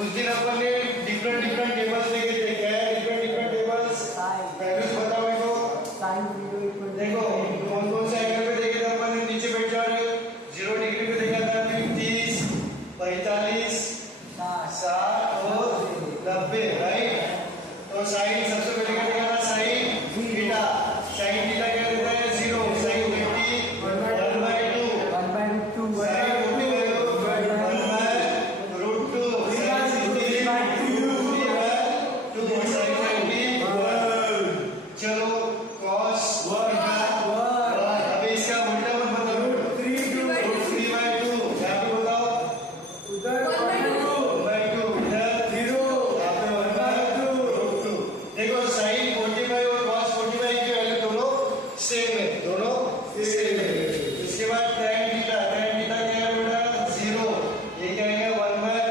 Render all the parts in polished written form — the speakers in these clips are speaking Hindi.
उस दिन अपन ने डिफरेंट डिफरेंट टेबल्स देखे थे। क्या है डिफरेंट डिफरेंट टेबल्स? वैल्यूज बताओ मेरे को। देखो कौन कौन से एंगल पे देखे थे अपन ने? नीचे बैठ जा रहे हो। 0 डिग्री पे देखा था 30, 45, 60 और 90, राइट। तो साइन सबसे पहले क्या देखा था? Sine theta. साइन थीटा क्या देता है? 0। साइन 50 1/2 साइन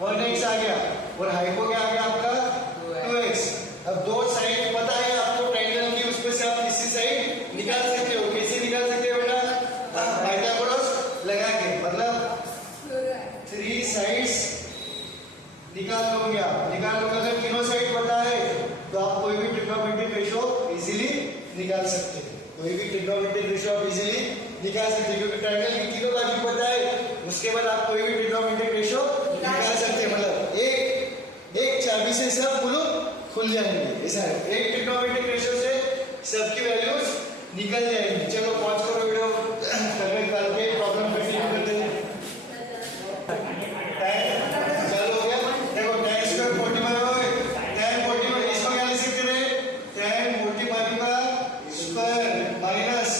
1x आ गया और हाइपो क्या आ गया आपका 2x। अब दो साइड पता है आपको ट्रायंगल की, उसमें से आप किसी साइड निकाल सकते हो। कैसे निकाल सकते हो बेटा? पाइथागोरस लगा के, मतलब 3 साइड्स निकाल लोगे आप। निकाल लोगे अगर तीनों साइड पता है तो आप कोई भी ट्रिग्नोमेट्रिक रेशियो इजीली निकाल सकते हैं। कोई भी ट्रिग्नोमेट्रिक रेशियो आप इजीली निकाल सकते हैं क्योंकि ट्रायंगल की तीनों बाजू पता है। उसके बाद आप कोई भी ट्रिग्नोमेट्रिक रेशियो निकाल सकते हैं। मतलब एक चाबी से सब खुल जाएंगे। ऐसा है, एक ट्रिग्नोमेट्रिक रेशियो से सबकी वैल्यूज निकल जाएंगी। चलो पॉज करो वीडियो, करने के प्रॉब्लम कंटिन्यू करते हैं। चलो हो गया। देखो tan स्क्वायर 45 tan 45 इसको क्या लिख सकते हैं? tan 45 का स्क्वायर माइनस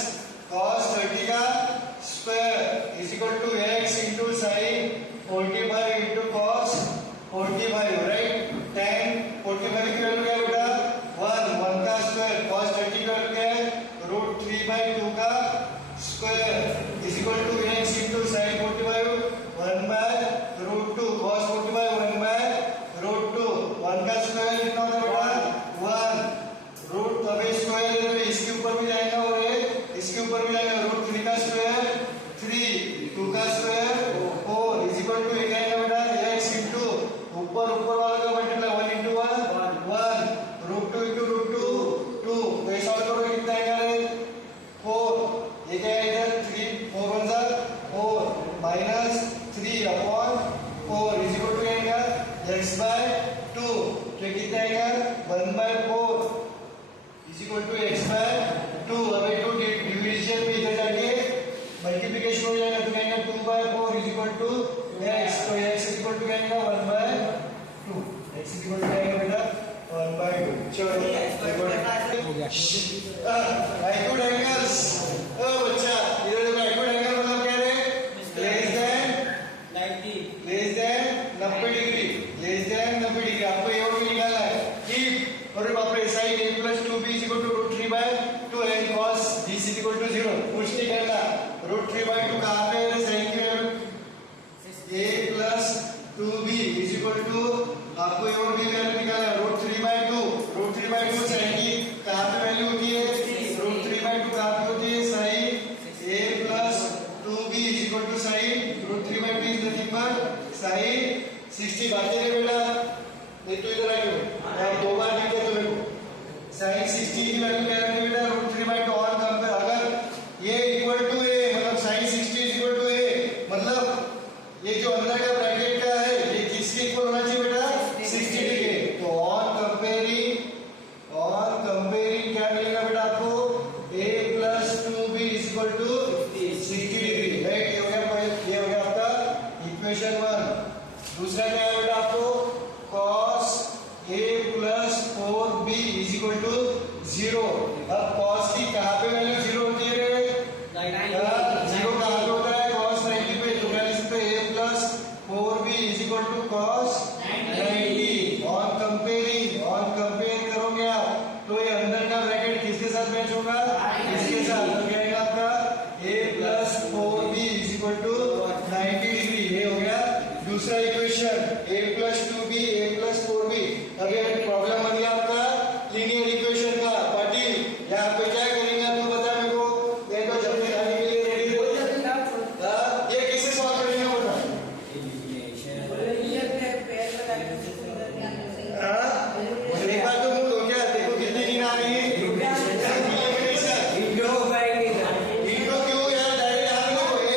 cos 30 का square is equal to x into sin 45 into cos 45, right. tan 45 की वैल्यू क्या है बेटा? 1 का स्क्वायर, cos 30 का वैल्यू क्या है? √3/2 का square is equal to x into sin 45 1/√2 cos 45 1/√2। 1 का स्क्वायर कितना होता है बेटा? 1 रूट, अबे स्क्वायर है तो इसके ऊपर भी जाएगा और इसके ऊपर भी जाएगा। √3 का स्क्वायर 3, 2 का तो कितना आएगा 1/4 is equal to x by 2। अब ये 2 डिवीजन में इधर जाके मल्टीप्लिकेशन हो जाएगा तो कहेंगे 2/4 इज इक्वल टू x। तो x इज इक्वल टू कहेंगे 1/2। x इज इक्वल टू आएगा बेटा 1/2। चलो हो गया। Right angles. ओ बच्चा इधर देखो राइट एंगल मतलब क्या है? Less than 90 degree, less than 90 degree. आपको ये और भी निकालना है कि और बाप रे sin a plus 2b is equal to √3/2 and cos b is equal to 0। कुछ नहीं करना, √3/2 कहाँ पे है? sin की value a plus 2b is equal to आपको ये और भी वैल्यू निकालना है √3/2 sin की कहाँ पे वैल्यू होती है? √3/2 कहाँ पे होती है? sin a plus 2b is equal to sin √3/2 is nothing but sin 60। बातें नहीं बेटा, नहीं तो इधर आइए दो बार लिख दे तुम्हें को sin 60 की वैल्यू क्या है बेटा? √3/2 और कम पे अगर ये इक्वल टू a मतलब sin 60 is equal to a मतलब ये जो अंदर का ब्रैकेट का है ये किसके इक्वल होना चाहिए बेटा? 60 डिग्री। तो ऑन कंपेयरिंग क्या मिलेगा बेटा आपको? a plus 2b is equal to 60 degree. Right, ये हो गया आपका इक्वेशन 1। दूसरा क्या है बेटा आपको? cos a plus 4b is equal to 0। अब cos की कहाँ पे वैल्यू 0 होती है रे? 0 कहाँ पे होता है? cos 90 पे। तो क्या लिख सकते हैं? a plus 4b is equal to cos 90। On compare करोगे आप तो ये अंदर का ब्रैकेट किसके साथ मैच होगा? इसके साथ। तो क्या आएगा आपका? a plus 4b is equal to 90 degree. ये हो गया दूसरा equation a plus 2b a plus 4b। अगर प्रॉब्लम बन गया आपका लीनियर इक्वेशन का पाटिल, यहाँ पे क्या करेंगे आपको बता मेरे को? देखो जब तक आने के लिए रेडी हो ये कैसे सॉल्व करेंगे बता? एक बार तो बोलो क्या? देखो कितनी नींद आ रही है? इंट्रो क्यों यार? डायरेक्ट यहाँ देखो a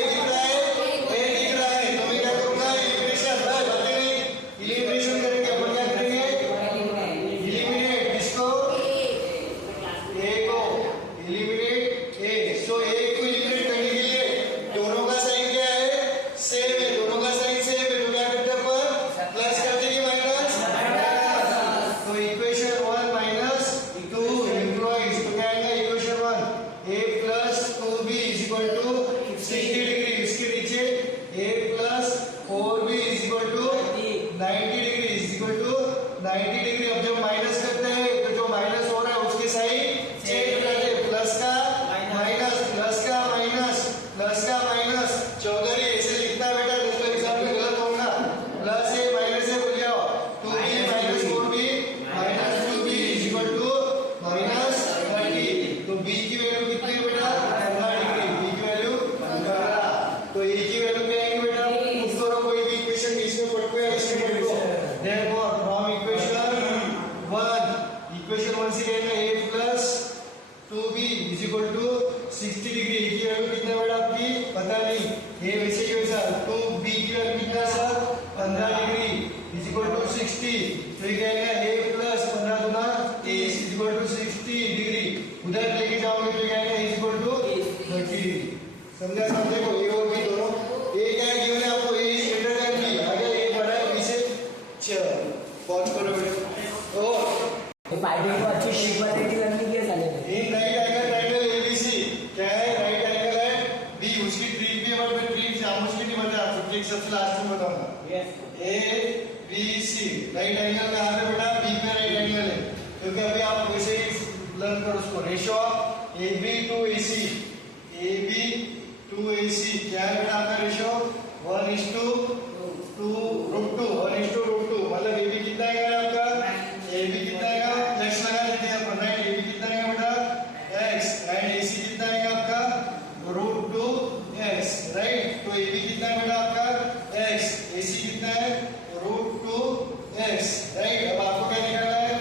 दिख रहा है तो मैं क्या करूँगा? इलिमिनेशन बातें नहीं, इलिमिनेशन करेंगे। अपन क्या करेंगे? इलिमिनेट किसको? a को इलिमिनेट a। सो a को इलिमिनेट करने के लिए दोनों का साइन क्या है? सेम है। दोनों का साइन सेम है तो क्या करते हैं अपन? प्लस करते कि माइनस? तो इक्वेशन 1 माइनस 2 इंट्रोइज तो क्या आएगा? Equation 1 a plus 2b is equal to 60 degree. इसके नीचे a plus 4b is equal to 90 degree is equal to 90 degree. अब जब माइनस करते हैं तो जो माइनस हो रहा है उसके साइन चेंज करते हैं। प्लस का माइनस, प्लस का माइनस, प्लस का माइनस। चौधरी ऐसे लिखता है बेटा, दोस्तों एग्जाम में गलत होगा। प्लस है माइनस है बोल जाओ। 2b minus 4b minus 2b is equal to minus 30। तो b की वैल्यू कितनी है बेटा? 15 डिग्री। b की वैल्यू 15। तो a की वैल्यू क्या आएगी बेटा? उस दोनों कोई भी इक्वेशन इसमें पढ़ को या इसमें पढ़ को। Therefore from इक्वेशन 1 से कहेंगे a plus 2b is equal to 60 degree. a की वैल्यू कितना बेटा आपकी? पता नहीं। a वैसे की वैसा 2b की वैल्यू कितना sir? 15 degree is equal to 60। तो ये कहेंगे a plus 15 Guna 30 is equal to 60 degree. उधर लेके जाओगे तो कहेंगे is equal to 30 डिग्री। समझा सब? देखो ये और भी दोनों a क्या है गिवन है आपको? a is greater than b। अगर a बड़ा है b से पॉज करो बेटा। और फाइव को अच्छी शेप बनाने लगनी है साले में। In right angle triangle ABC क्या है? राइट एंगल है बी, उसकी ट्रिक भी और मैं ट्रिक जाम उसकी नहीं बता सकती, एक सबसे लास्ट में बताऊंगा। A B C right angle कहाँ पे बेटा? बी पे राइट एंगल है क्योंकि अभी आप वैसे ही लर्न करो उसको। Ratio of A B to A C, A B to A C क्या है बेटा आपका रेशियो? 1:2 1:2 मतलब ए बी कितना आएगा आपका? ए बी कितना आएगा? प्लस लगा देते हैं अपन। राइट, ए बी कितना आएगा बेटा? x एंड ए सी कितना आएगा आपका? √2x। राइट, तो ए बी कितना है बेटा आपका? x, ए सी कितना है? √2x। राइट, अब आपको क्या निकालना है?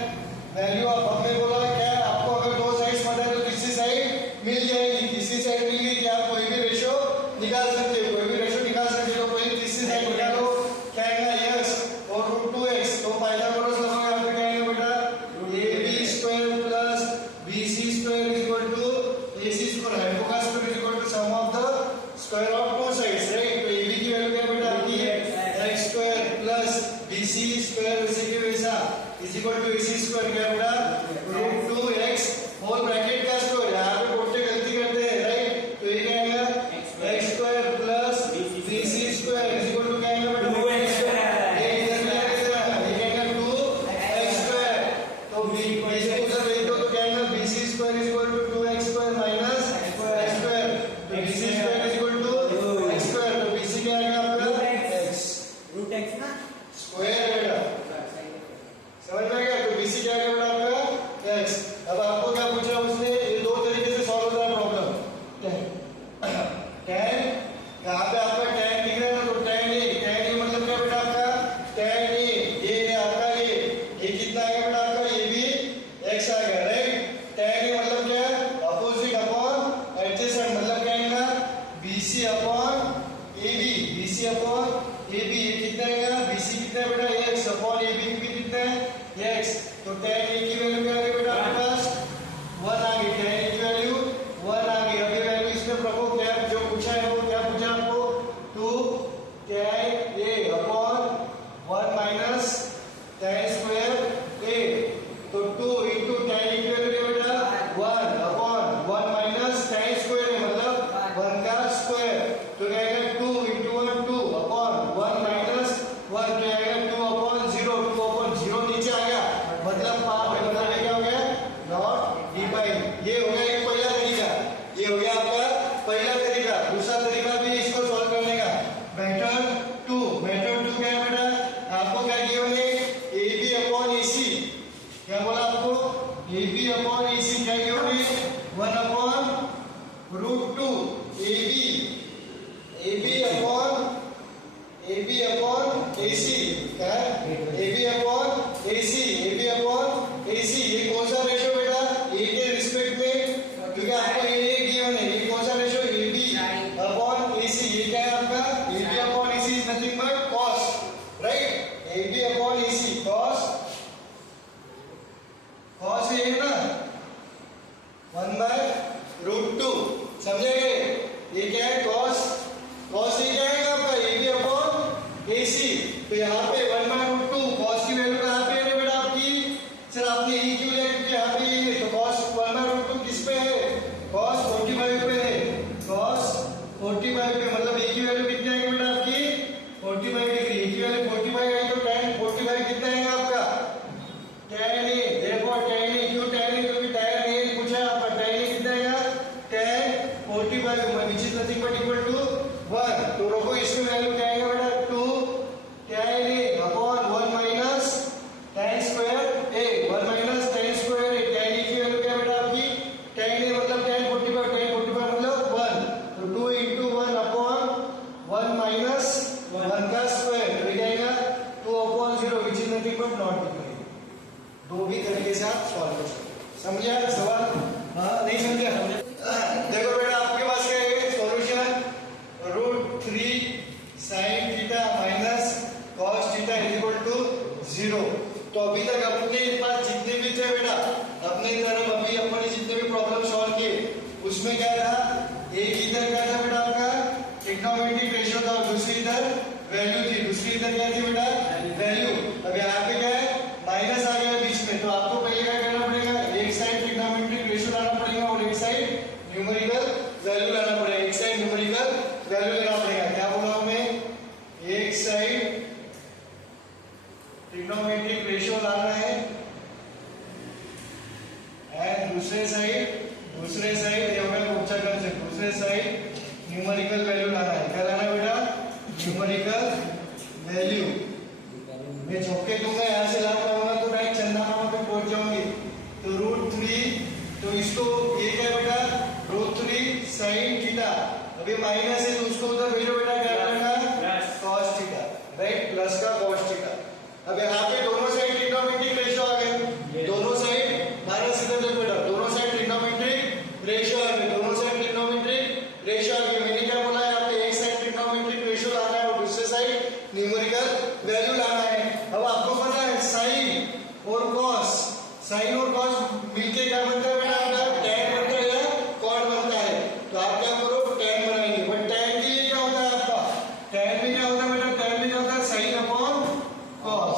Value of. हमने बोला क्या? आपको अगर दो साइड्स पता है तो तीसरी साइड मिल जाएगी। तीसरी साइड मिल गई कि आप कोई भी रेशियो निकाल सकते हो, कोई भी रेशियो निकाल सकते हो। कोई तीसरी साइड निकालो क्या आएगा? x और √2x। तो पाइथागोरस लगाओगे आपको क्या आएगा? BC स्क्वायर वैसे के वैसा is equal to AC square क्या बेटा रूट 2x होल ब्रैकेट का स्क्वायर। यहाँ पे बोलते गलती करते हैं राइट, तो ये क्या आएगा x square plus BC square is equal to क्या आएगा बेटा 2x स्क्वायर। ये इधर क्या आएगा ये क्या आएगा 2x स्क्वायर। तो BC उधर भेज दो तो क्या आएगा BC square is equal to 2x square minus x square. तो BC square is equal to x square. तो BC क्या आएगा आपका x रूट एक्स ना स्क्वायर बेटा, समझ में आ गया। तो BC क्या आएगा बेटा आपका x। अब आपको क्या पूछा उसने, ये दो तरीके से सॉल्व होता है प्रॉब्लम। tan यहाँ पे आपका tan दिख रहा है ना, तो tan a मतलब क्या बेटा आपका tan a ये है आपका ये कितना आएगा बेटा आपका ये भी x आएगा राइट। tan a मतलब क्या है अपोजिट अपॉन एडजेसेंट, मतलब क्या आएगा BC upon AB, BC upon AB ये कितना आएगा BC कितना है बेटा x अपॉन AB भी कितना है x। तो tan a की वैल्यू क्या आ गई बेटा आपके पास 1 आ गई, tan a की वैल्यू 1 आ गई। अभी वैल्यू इसमें रखो, क्या जो पूछा है वो क्या पूछा आपको 2 tan a upon 1 minus tan square a। तो 2 into tan a की वैल्यू क्या बेटा 1 अपॉन 1 माइनस tan स्क्वायर है मतलब 1 का स्क्वायर। तो क्या आएगा 2 into 1 2 अपॉन 1 माइनस 1 क्या आएगा 2 अपॉन 0, 2 अपॉन 0 नीचे आ गया मतलब पार्ट मतलब ये क्या हो गया नॉट डिफाइंड। ये हो गया एक पहला तरीका, ये हो गया आपका पहला तरीका। दूसरा तरीका भी इसको सॉल्व करने का मेथड 2 क्या है बेटा आपको क्या किया हमने AB अपॉन AC, क्या बोला आपको AB अपॉन AC क्या किया हमने 1 upon root 2 AB upon AC क्या है AB अपॉन AC ये कौन सा रेशो बेटा A के रिस्पेक्ट में, क्योंकि आपको ये गिवन है, ये कौन सा रेशो AB अपॉन AC ये क्या है आपका AB upon AC is nothing but cos right. AB upon AC cos ये है ना 1 बाय रूट 2, समझे गए। ये क्या है cos ये क्या है आपका AB अपॉन AC। तो यहाँ पे 1 बाय रूट 2 cos की वैल्यू कहाँ पे है बेटा आपकी, सर आपने E क्यों लिया क्योंकि यहाँ पे ये है, तो cos 1 बाय रूट 2 किस पे है cos 45 पे है, cos 45 पे मतलब A की वैल्यू कितनी आएगी बेटा आपकी 45 डिग्री। A की वैल्यू 45 आई तो tan 45 कितना आएगा आपका tan a। देखो tan a क्यों tan a क्योंकि tan a पूछा है आपका tan a कितना आएगा tan 45 which is nothing but equal to 1। तो रखो इसमें वैल्यू क्या आएगा बेटा 2 tan a upon 1 minus tan square a 1 minus tan square a। tan a की वैल्यू क्या बेटा आपकी tan a मतलब tan 45 मतलब 1, तो 2 into 1 अपॉन 1 माइनस 1 का स्क्वायर तो क्या आएगा 2 upon 0 which is nothing but not equal। दो भी तरीके से आप सॉल्व कर सकते हो, समझा सवाल हाँ नहीं समझा। देखो बेटा आपके पास क्या है solution root 3 sin theta minus cos theta is equal to 0। तो अभी तक अपने पास जितने भी थे बेटा अपने तरफ अभी अपने जितने भी प्रॉब्लम सॉल्व किए उसमें क्या था एक इधर क्या था बेटा आपका ट्रिग्नोमेट्रिक रेशियो था और दूसरी इधर वैल्यू थी, दूसरी इधर क्या थी बेटा वैल्यू। अब यहाँ पे क्या है माइनस आ गया बीच में, तो आपको पहले क्या करना पड़ेगा एक साइड ट्रिग्नोमेट्रिक रेशियो लाना पड़ेगा और एक साइड न्यूमेरिकल वैल्यू लाना पड़ेगा। एक साइड न्यूमेरिकल वैल्यू लेना पड़ेगा, क्या बोला हमने एक साइड ट्रिग्नोमेट्रिक रेशियो लाना है एंड दूसरे साइड ये हो गया ऊंचा कंसेप्ट, दूसरे साइड न्यूमेरिकल वैल्यू लाना है। क्या लाना है बेटा न्यूमेरिकल वैल्यू। मैं चौके दूंगा यहाँ से लाभ पाऊंगा तो डायरेक्ट चंदा मामा पे पहुंच जाऊंगी। तो रूट 3 तो इसको ये क्या बेटा रूट 3 sin थीटा, अभी माइनस है तो उसको उधर भेजो बेटा क्या करेगा cos थीटा राइट प्लस का cos थीटा। अब यहाँ पे दोनों साइड ट्रिग्नोमेट्रिक रेशियो आ गए, दोनों साइड माइनस इधर तक बेटा दोनों साइड ट्रिग्नोमेट्रिक रेशियो आ गए, दोनों साइड ट्रिग्नोमेट्रिक रेशियो आ गए। मैंने क्या बोला यहाँ पे एक साइड ट्रिग्नोमेट्रिक रेशियो लाना है और दूसरे साइड न्यूमेरिकल वैल्यू लाना है। अब आपको पता है साइन और cos मिलके क्या बनता है बेटा आपका tan बनता है या cot बनता है। तो आप क्या करो tan बनाएंगे, बट tan के लिए क्या होता है आपका tan में क्या होता है बेटा tan में क्या होता है sin अपॉन cos।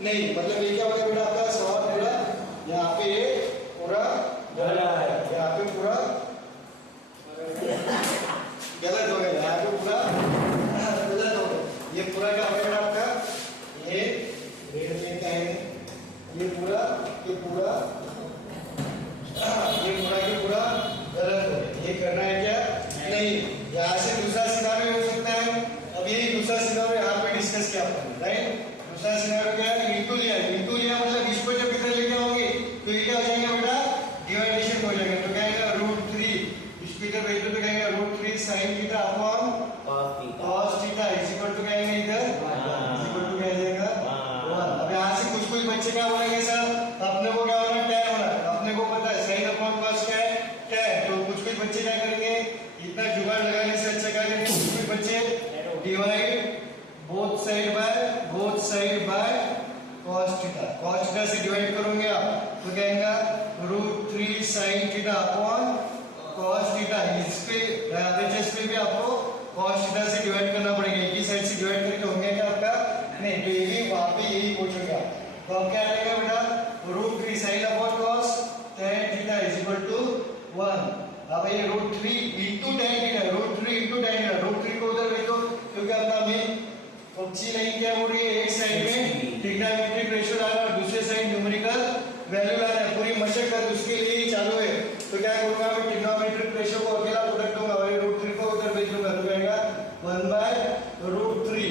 नहीं, मतलब ये क्या हो गया बेटा आपका सवाल पूरा यहाँ पे ये पूरा यहाँ पे पूरा गलत हो गया, यहाँ पे पूरा गलत हो गया। ये पूरा क्या हो गया बेटा आपका, ये रेड में क्या है, ये पूरा के पूरा गलत हो गया। ये करना है क्या, नहीं, यहाँ से दूसरा सिनारियो हो सकता है। अब ये दूसरा सिनारियो यहाँ पे डिस्कस किया अपन, राइट। दूसरा सिनारियो क्या है, इंटू लिया मतलब इसको जब इधर लेके आओगे तो ये क्या हो जाएगा बेटा, डिवाइडेशन हो जाएगा। तो क्या आएगा √3, इसको इधर भेज दो तो क्या आएगा √3 sin theta upon cos theta is equal to क्या आएगा इधर, इज इक्वल टू क्या आ जाएगा 1। अब यहाँ से कुछ बच्चे क्या बोलेंगे सर, अपने को क्या होना, tan होना, अपने को पता है sin अपॉन cos क्या है, tan। तो कुछ बच्चे क्या करेंगे, इतना जुगाड़ लगाने से अच्छा क्या करेंगे, कुछ बच्चे divide both side by cos theta से डिवाइड करोगे आप तो क्या आएगा √3 sin theta upon cos theta. इसके RHS पे भी आपको cos थीटा से डिवाइड करना पड़ेगा, एक ही साइड से डिवाइड करके होंगे क्या आपका, नहीं, तो ये भी वहां पे यही पूछोगे आप। तो अब क्या आएगा बेटा, √3 sin upon cos tan theta is equal to 1। अब ये √3 into tan थीटा, √3 को उधर भेज दो, क्योंकि अपना मेन फंक्शन नहीं क्या हो रही है, एक साइड में ट्रिग्नोमेट्रिक रेशियो लाना और दूसरे साइड न्यूमेरिकल वैल्यू लाना है। पूरी मशक्कत उसके लिए ही चालू है। तो क्या करूंगा मैं, ट्रिग्नोमेट्रिक रेशियो को अकेला प्रोडक्ट दूंगा और √3 को उधर भेज दूंगा, तो आएगा 1/√3।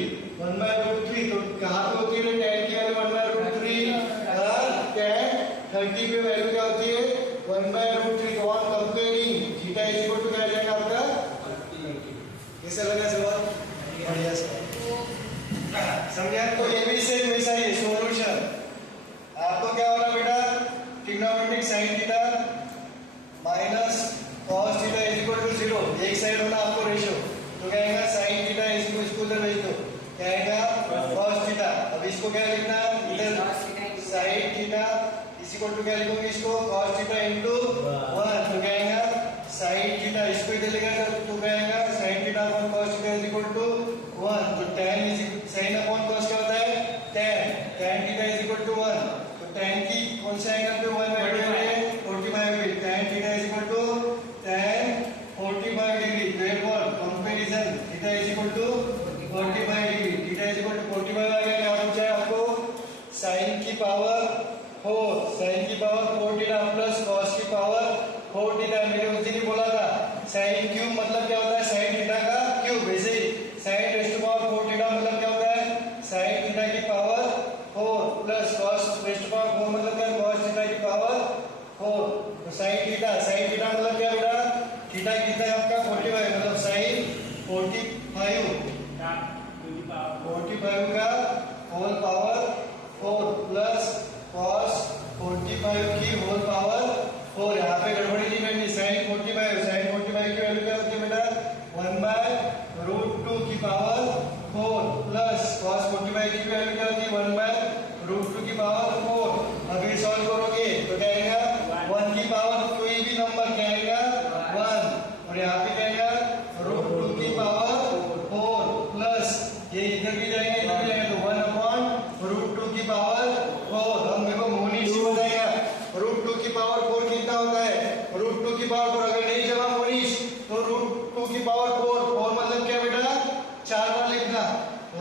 तो कहां पे होती है tan की वैल्यू 1/√3, और tan 30 पे वैल्यू क्या होती है 1/√3। तो on comparing theta is equal to क्या आ जाएगा आपका, कैसा लगा सवाल, बढ़िया सवाल समझा। तो ये भी सेम वैसा ही सॉल्यूशन। आपको क्या होना बेटा, trigonometric sin theta minus cos theta is equal to 0, एक साइड होना आपको रेशियो। तो क्या आएगा sin थीटा इसको उधर भेज दो, क्या आएगा cos थीटा। अब इसको क्या लिखना है इधर, sin theta is equal to क्या लिखोगे इसको, cos थीटा इनटू 1। तो क्या आएगा sin थीटा, इसको इधर लेकर तो क्या आएगा sin theta upon cos theta is equal to 1। तो tan sin अपॉन cos क्या होता है, tan theta is equal to 1। तो tan की कौन सा एंगल पे 1 वैल्यू है 45 पे, tan theta is equal to tan 45 degree. Therefore comparison theta is equal to 45 degree, theta is equal to 45 आ गया। क्या पूछा है आपको, sin की पावर 4 थीटा प्लस cos की पावर 4 थीटा। मैंने उस दिन ही बोला था sin क्यूब मतलब क्या होता है, sin थीटा का क्यूब। वैसे ही sin raise to power 4 theta मतलब क्या होता है, sin थीटा की power 4 plus cos raise to power 4 मतलब क्या, cos थीटा की पावर 4। तो sin थीटा मतलब क्या बेटा, थीटा कितना है आपका 45, मतलब sin 45 का होल पावर 4 प्लस cos 45 की होल पावर 4। यहाँ पे गड़बड़ी नहीं करनी, sin 45 की वैल्यू क्या होती है बेटा, 1/√2 की पावर 4 प्लस cos 45 की वैल्यू क्या होती है 1/√2 की पावर 4। अब ये सॉल्व करोगे तो क्या आएगा 1 की पावर कोई भी नंबर क्या आएगा 1, और यहाँ पे क्या आएगा √2 की पावर 4 प्लस ये इधर भी जाएंगे इधर भी जाएंगे, तो 1/√2 की पावर 4। हम देखो मोनिश बताएगा √2 की पावर 4 कितना होता है, √2 की पावर 4 अगर नहीं जमा मोनिश तो √2 की पावर 4 मतलब क्या बेटा 4 बार लिखना,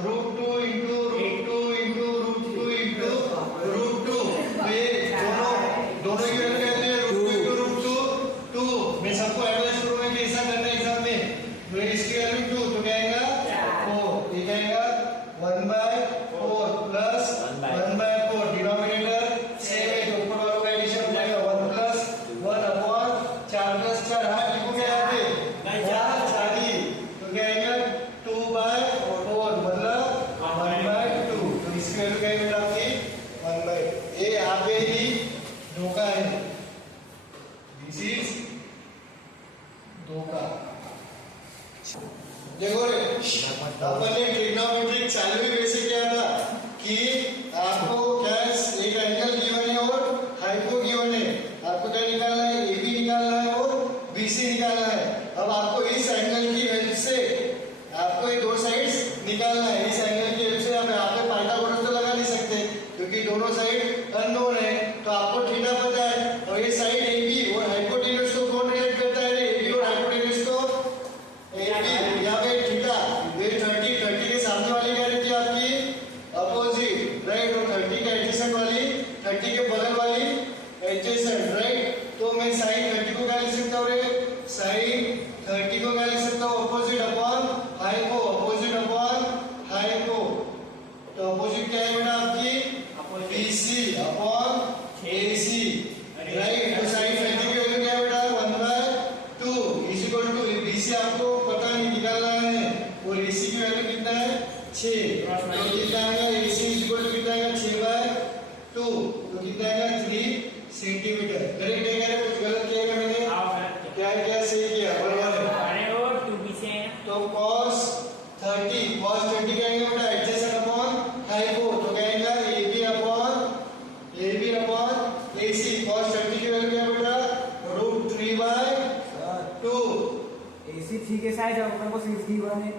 √2 इंटू √2 इंटू √2 इंटू √2। तो ये दोनों की वैल्यू कहते हैं √2 इंटू √2 2। मैं सबको एडवाइस करूंगा कि ऐसा करना एग्जाम में। तो इसकी वैल्यू 2, तो क्या आएगा 4, ये क्या आएगा 1/4 प्लस 1/4। डिनोमिनेटर सेम है, तो ऊपर वालों का एडिशन हो जाएगा 1 प्लस 1 अपॉन 4 प्लस 4 हां लिखोगे यहाँ पे 4 तो क्या आएगा 2/4 मतलब 1/2। तो इसकी वैल्यू क्या है आपकी 1/2। ये यहाँ पे ही धोखा है। दोनों साइड अननोन है, तो आपको थीटा पता है, और ये साइड AB और हाइपोटेन्यूज को कौन रिलेट करता है? AB और हाइपोटेन्यूज को AB, यहाँ पे थीटा, ये 30 के सामने वाली क्या रहती है आपकी? अपोजिट, राइट, और 30 के एडजेसेंट वाली, 30 के बगल वाली एडजेसेंट, राइट। तो मैं साइन 30 को क्या लिख सकता हूँ रे? साइन 30 को क्या लिख सकता हूँ? Opposite upon hypo, opposite upon hypo. तो अपोजिट क्या है बेटा आपकी? BC upon AC, right. तो साइन 30 की वैल्यू क्या है बेटा? 1/2 इज इक्वल टू, BC आपको पता नहीं निकालना है, और AC की वैल्यू कितना है? 6। तो कितना आएगा? AC इज इक्वल टू कितना आएगा? 6/2, तो कितना आएगा? 3 सेंटीमीटर। करेक्ट है क्या? कुछ गलत किया क्या मैंने? क्या है? क्या सही किया? बराबर है। तो cos 30 क्या आएगा बेटा? एडजेसेंट अपॉन हाइपो, तो क्या आएगा? AB upon AC। cos 30 की वैल्यू क्या है बेटा? √3/2। AC 3 के साइड और ऊपर को 6 की बने।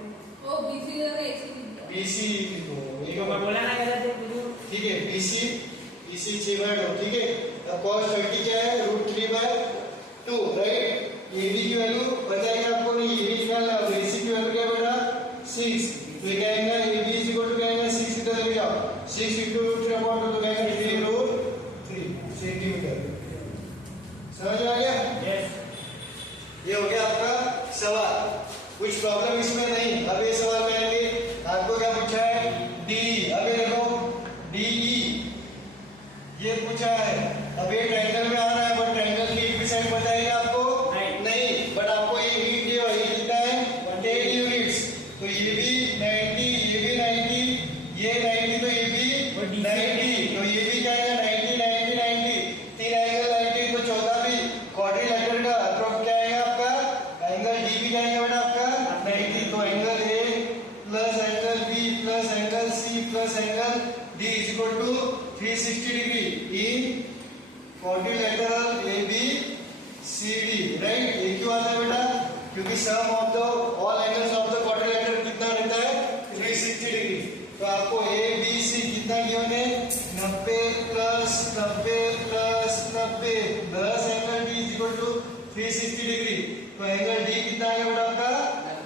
ओ BC का AC BC तो मैं बोला ना गलत है कुछ। ठीक है, BC 6/2, ठीक है। अब cos 30 क्या है? √3/2, राइट। AB की वैल्यू बताएगा आपको, नहीं AB निकालना है। AC की वैल्यू क्या है बेटा? 6। तो ये क्या आएगा? AB इज इक्वल टू क्या आएगा? 6 इधर ले जाओ, 6 × √3/2, तो क्या आएगा? 3√3 सेंटीमीटर। समझ आ गया? यस। ये हो गया आपका सवाल। कुछ प्रॉब्लम इसमें नहीं। अब ये सवाल में आएंगे, आपको क्या पूछा है? DE। अब ये देखो DE ये पूछा है। अब ये ट्रायंगल में आ रहा है, बट ट्रायंगल की एक भी साइड बताएगा आपको? नहीं, बट आपको ये हिंट दिया, ये कितना है? 10 यूनिट्स। तो ये भी 90, ये भी 90, ये 90, तो ये भी 90, तो ये भी क्या है? 90, 90, 90, 3 एंगल 90, तो 14 भी। क्वाड्रिलेटरल का अप्रोच क्या आएगा आपका? एंगल D भी क्या आएगा बेटा आपका? 90। तो angle A plus angle B plus angle C plus angle D is equal to 360 degree in quadrilateral ABCD, right. ये क्यों आता है बेटा? क्योंकि sum of the all angles of the quadrilateral कितना रहता है? 360 डिग्री। तो आपको ABC कितना गिवन है? 90 plus 90 plus 90 plus angle D is equal to 360 degree. तो एंगल D कितना आ गया बेटा आपका?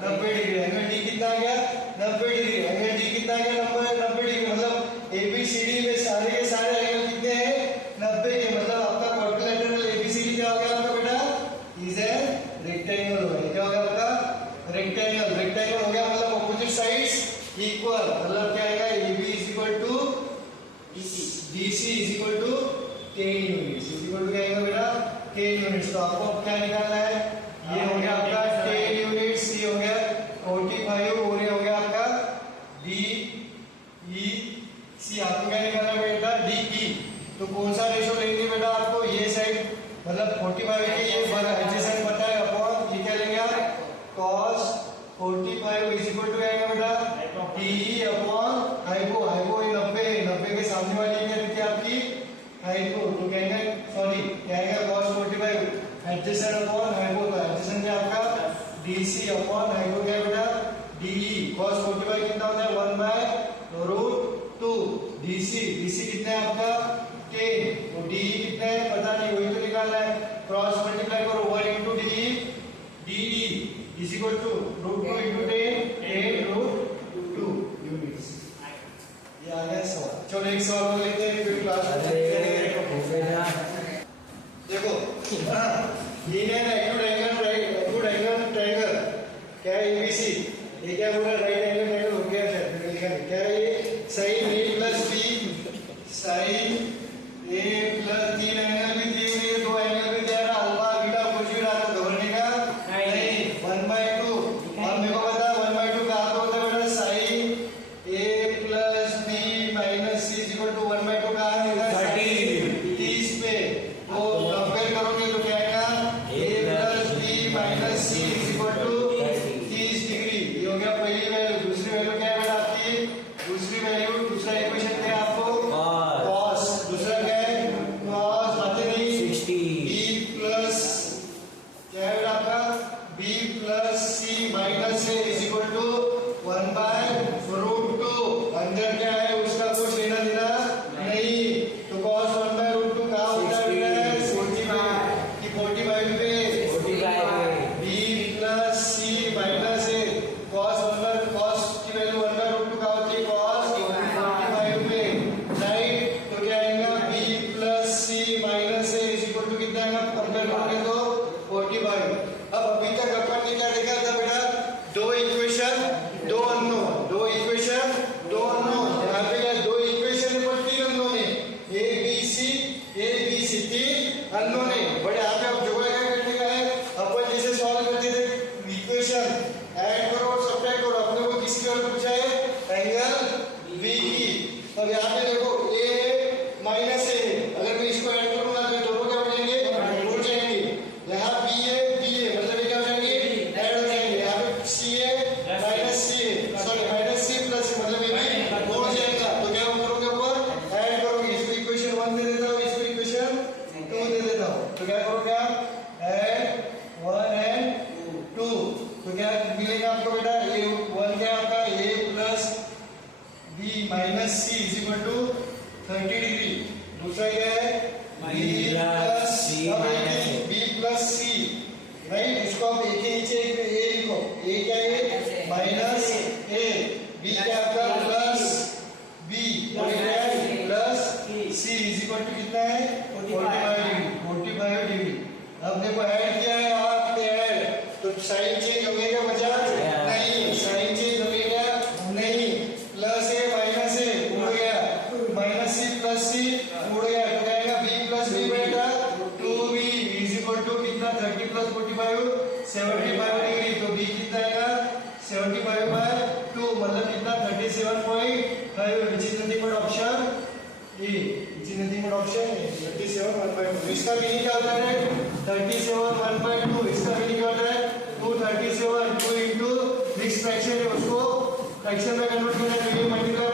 90 डिग्री। एंगल D कितना आ गया? 90 डिग्री। एंगल D कितना आ गया? 90 डिग्री। मतलब ABCD में सारे के सारे एंगल कितने हैं? 90 के। मतलब आपका क्वाड्रिलेटरल ABCD क्या हो गया आपका बेटा? इज ए रेक्टेंगल हो गया। क्या हो गया आपका? रेक्टेंगल। रेक्टेंगल हो गया, मतलब ऑपोजिट साइड्स इक्वल। मतलब क्या आएगा? AB is equal to BC is equal to 10 units. Is equal to क्या आएगा बेटा? 10 यूनिट्स। तो आपको अब क्या निकालना है? ये हो गया आपका 10 यूनिट्स, ये हो गया 45, और ये हो गया आपका DEC। आपको क्या निकालना है बेटा? DE। तो कौन सा रेशो लेंगे बेटा? आपको ये साइड मतलब 45 के ये एडजेसेंट पता है, अपॉन ये क्या लेंगे आप? cos 45 इज इक्वल टू क्या आएगा बेटा? DE upon hypo. हाइपो ये 90 के सामने वाली क्या रहती है आपकी? हाइपो। तो क्या आएगा? सॉरी, क्या आएगा? cos 45 adjacent upon hypo. तो एडजेसेंट क्या आपका? DC अपॉन हाइपो क्या है बेटा? DE। cos 45 कितना होता है? 1/√2। DC कितना है आपका? 10। तो DE कितना है पता नहीं, वही तो निकालना है। क्रॉस मल्टीप्लाई करो 1 into DE is equal to √2 into 10 units. ये आ गया सवाल। चलो एक सवाल और लेते हैं, फिर क्लास में देखो। Linear acute angle, acute angle triangle क्या है? ABC। ये क्या बोला? राइट एंगल ट्रायंगल हो गया है। क्या है ये? sin A plus B, sin A plus 3 angle भी दिए हुए, 2 एंगल भी दिया है, अल्फा बीटा कुछ भी रहा तो घबराने का नहीं। 1/2। और मेरे को पता है 1/2 कहाँ पे होता है बेटा? sin A plus B minus C is equal to 1/2 कहाँ है? 30 पे। तो कंपेयर करोगे तो क्या आएगा? A plus B minus C is equal to 30 degree. ये हो गया पहली वैल्यू। दूसरी वैल्यू क्या है बेटा आपकी? दूसरी वैल्यू, दूसरा इक्वेशन क्या है आपको? cos। दूसरा क्या है? cos बातें नहीं 60। B प्लस क्या है बेटा आपका? B plus C minus A is equal to 1/√2। अंदर क्या है उसका कुछ लेना देना नहीं। अब यहाँ पे देखो a है माइनस a है, अगर मैं इसको ऐड करूंगा तो ये दोनों क्या हो जाएंगे, उड़ जाएंगे। यहाँ b है मतलब ये क्या हो जाएंगे, ऐड हो जाएंगे। यहाँ पे c है माइनस c है, सॉरी माइनस c प्लस मतलब ये भी उड़ जाएगा। तो क्या करोगे ऊपर ऐड करोगे, इसको इक्वेशन 1 दे देता हूँ, इसको इक्वेशन 2 दे देता हूँ। तो क्या करोगे आप, ऐड 1 एंड 2, तो क्या मिलेगा आपको बेटा, ये 1 क्या आपका a plus b minus c is equal to 30 degree. दूसरा क्या है b प्लस c, राइट। इसको आप एक के नीचे एक a लिखो, a क्या है माइनस a, b क्या आपका प्लस b और क्या है plus c is equal to कितना है 45 डिग्री। अब देखो ऐड किया है आपने ऐड, तो साइन चेंज हो गया बचा नहीं, साइन चेंज हो गया नहीं, प्लस है माइनस है उड़ गया, माइनस सी प्लस सी उड़ गया, तो क्या आएगा b प्लस b बेटा 2b इज इक्वल टू कितना 30 प्लस 45 75 डिग्री। तो b कितना आएगा 75/2 मतलब कितना 37.5, which is nothing but option A, which is nothing but option A, 37/1/2। इसका भी निकालना है 37/1/2, इसका भी निकालना है 237, 2 into मिक्स फ्रैक्शन है उसको फ्रैक्शन में कन्वर्ट करना है, तो ये मल्टीप्लाई